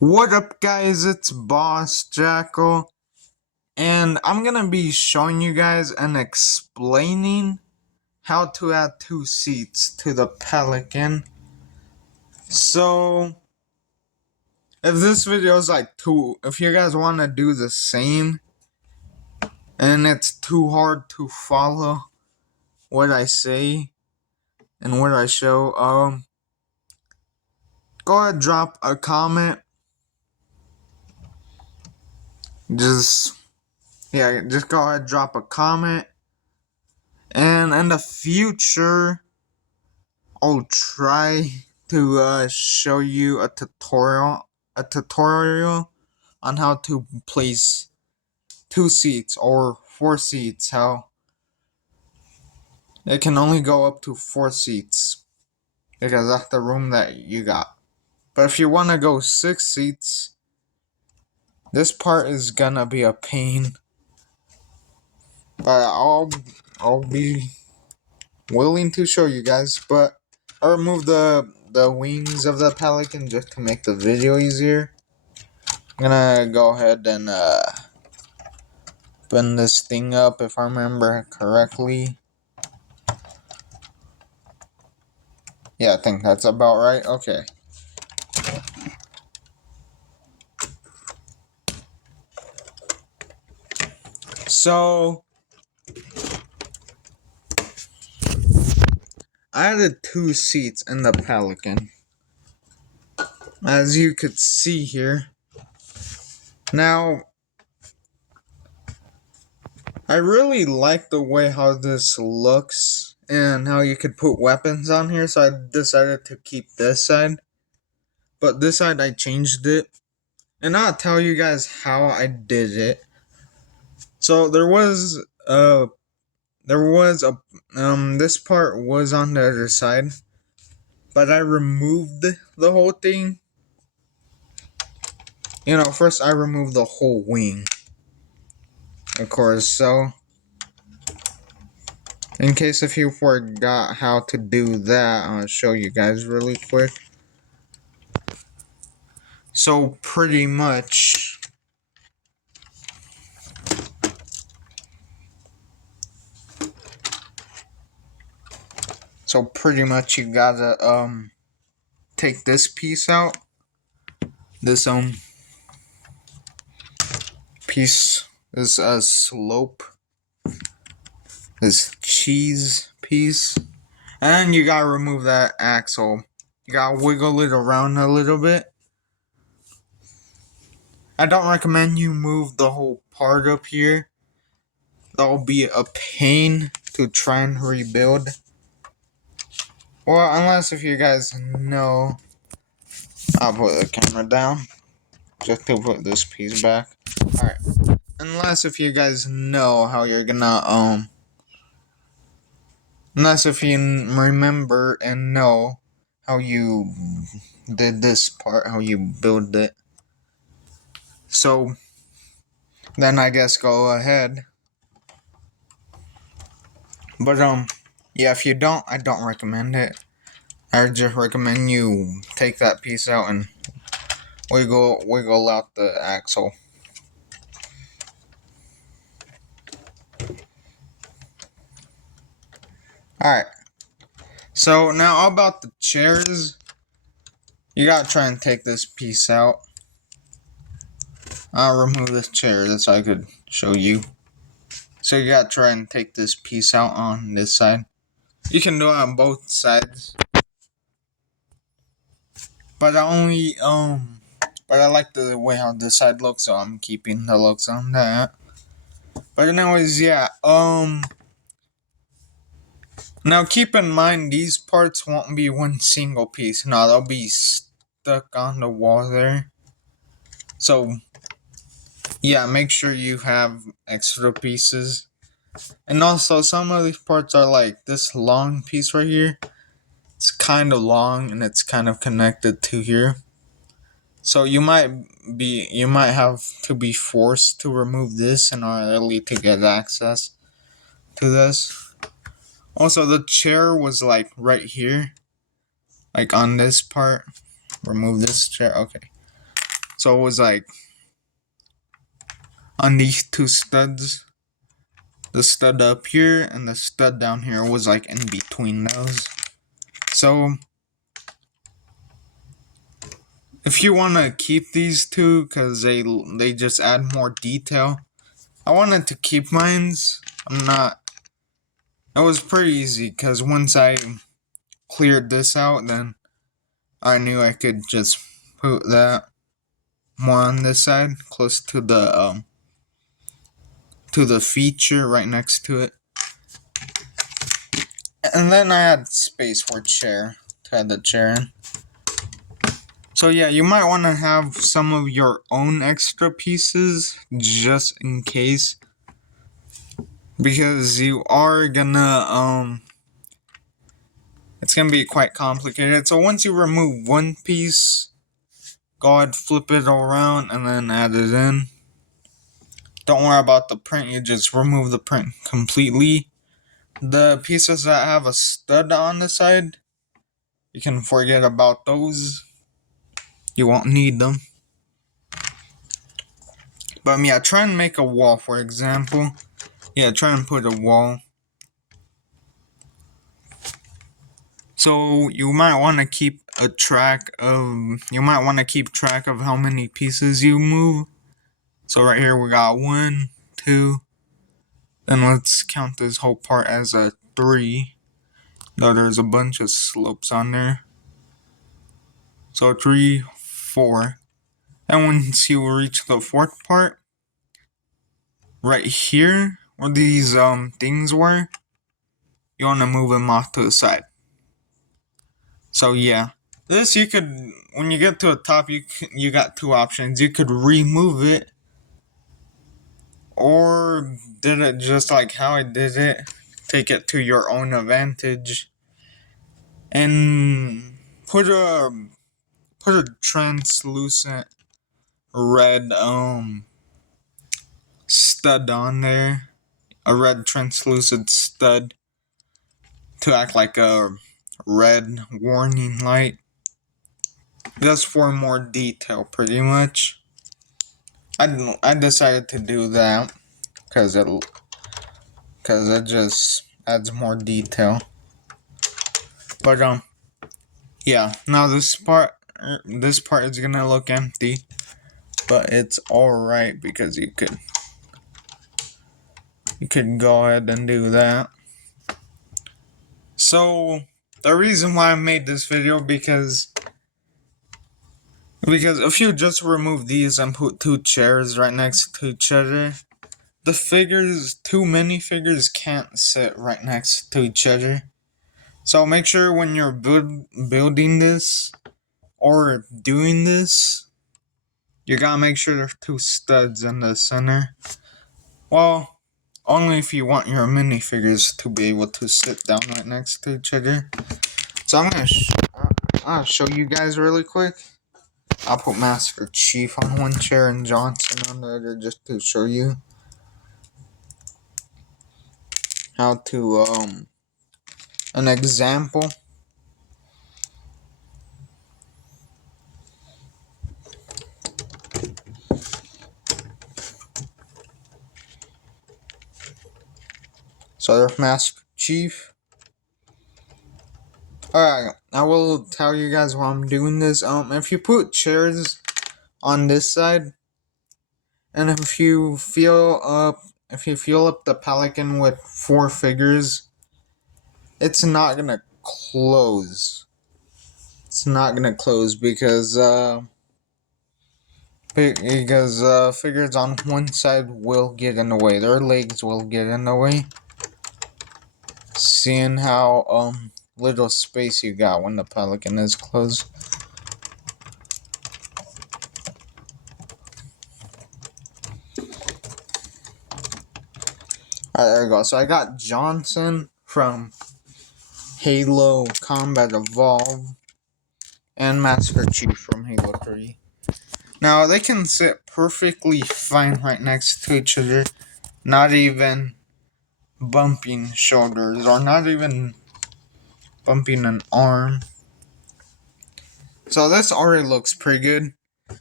What up, guys? It's Boss Jackal, and I'm gonna be showing you guys and explaining how to add 2 seats to the Pelican. So, if this video is if you guys want to do the same and it's too hard to follow what I say and what I show, go ahead, drop a comment. Just go ahead, drop a comment. And in the future, I'll try to show you a tutorial on how to place 2 seats or 4 seats. How it can only go up to 4 seats because that's the room that you got. But if you want to go 6 seats, this part is gonna be a pain. But I'll be willing to show you guys. But I removed the wings of the pelican just to make the video easier. I'm gonna go ahead and open this thing up if I remember correctly. Yeah, I think that's about right. Okay. So I added 2 seats in the pelican, as you could see here. Now, I really like the way how this looks and how you could put weapons on here, so I decided to keep this side. But this side I changed it, and I'll tell you guys how I did it. So there was a this part was on the other side, but I removed the whole thing. First I removed the whole wing, of course. So in case if you forgot how to do that, I'll show you guys really quick. So pretty much you gotta take this piece out. This piece is a slope. This cheese piece. And you gotta remove that axle. You gotta wiggle it around a little bit. I don't recommend you move the whole part up here. That'll be a pain to try and rebuild. Well, unless if you guys know. I'll put the camera down just to put this piece back. Alright. Unless if you guys know how you're gonna unless if you remember and know how you did this part, how you build it. So then I guess go ahead. But yeah, if you don't, I don't recommend it. I just recommend you take that piece out and wiggle out the axle. Alright. So now about the chairs. You gotta try and take this piece out. I'll remove this chair so I could show you. So you gotta try and take this piece out on this side. You can do it on both sides. But I like the way how this side looks, so I'm keeping the looks on that. But anyways, yeah, now keep in mind these parts won't be one single piece. No, they'll be stuck on the wall there. So yeah, make sure you have extra pieces. And also, some of these parts are like this long piece right here. It's kind of long and it's kind of connected to here. So you might have to be forced to remove this in order to get access to this. Also, the chair was like right here, like on this part. Remove this chair. Okay. So it was like on these two studs, the stud up here and the stud down here was like in between those. So if you want to keep these two because they just add more detail, I wanted to keep mines. It was pretty easy because once I cleared this out, then I knew I could just put that more on this side, close to the feature right next to it. And then I had space for chair to add the chair in. So yeah, you might want to have some of your own extra pieces just in case, because you are gonna it's gonna be quite complicated. So once you remove one piece, go ahead, flip it around, and then add it in. Don't worry about the print, you just remove the print completely. The pieces that have a stud on the side, you can forget about those. You won't need them. But yeah, try and make a wall, for example. Yeah, try and put a wall. So you might want to keep track of how many pieces you move. So right here we got 1, 2. Then let's count this whole part as a 3. Though there's a bunch of slopes on there. So 3, 4. And once you reach the 4th part, right here where these things were, you want to move them off to the side. So yeah, this you could, when you get to the top, you got two options. You could remove it, or did it just like how I did it, take it to your own advantage, and put a translucent red stud on there, a red translucent stud to act like a red warning light, just for more detail, pretty much. I decided to do that because it just adds more detail. But yeah. Now this part is gonna look empty, but it's all right because you could go ahead and do that. So the reason why I made this video because if you just remove these and put two chairs right next to each other, too many figures can't sit right next to each other. So make sure when you're building this or doing this, you gotta make sure there's two studs in the center. Well, only if you want your minifigures to be able to sit down right next to each other. So I'm gonna I'll show you guys really quick. I'll put Master Chief on one chair and Johnson on the other just to show you how to an example. So there's Master Chief. Alright, I will tell you guys why I'm doing this. If you put chairs on this side, and if you fill up the pelican with 4 figures, it's not gonna close. It's not gonna close because figures on one side will get in the way. Their legs will get in the way. Seeing how little space you got when the pelican is closed. Alright, there we go. So I got Johnson from Halo Combat Evolve and Master Chief from Halo 3. Now they can sit perfectly fine right next to each other, not even bumping shoulders or not even bumping an arm. So this already looks pretty good.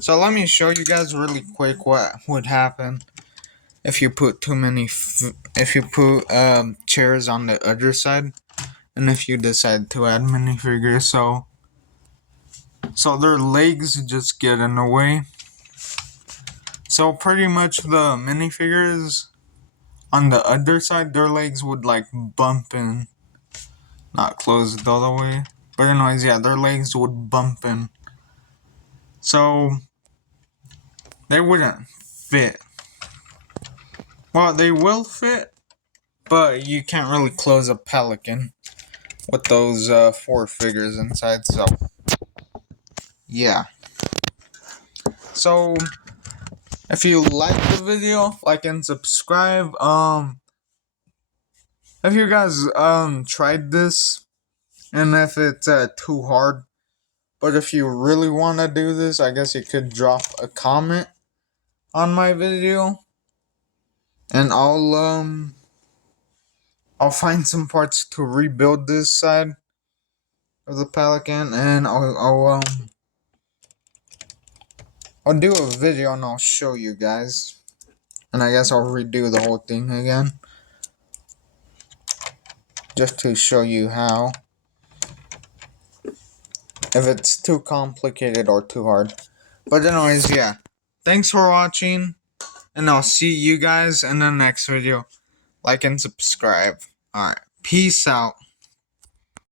So let me show you guys really quick what would happen if you put too many, if you put chairs on the other side, and if you decide to add minifigures. So their legs just get in the way. So pretty much the minifigures on the other side, their legs would like bump in, not close the other way. But anyways, yeah, their legs would bump in. So they wouldn't fit. Well, they will fit, but you can't really close a pelican with those 4 figures inside. So yeah. So if you like the video, like and subscribe. If you guys tried this, and if it's too hard, but if you really want to do this, I guess you could drop a comment on my video, and I'll find some parts to rebuild this side of the pelican, and I'll do a video and I'll show you guys, and I guess I'll redo the whole thing again, just to show you how, if it's too complicated or too hard. But anyways, yeah, thanks for watching, and I'll see you guys in the next video. Like and subscribe. Alright, peace out.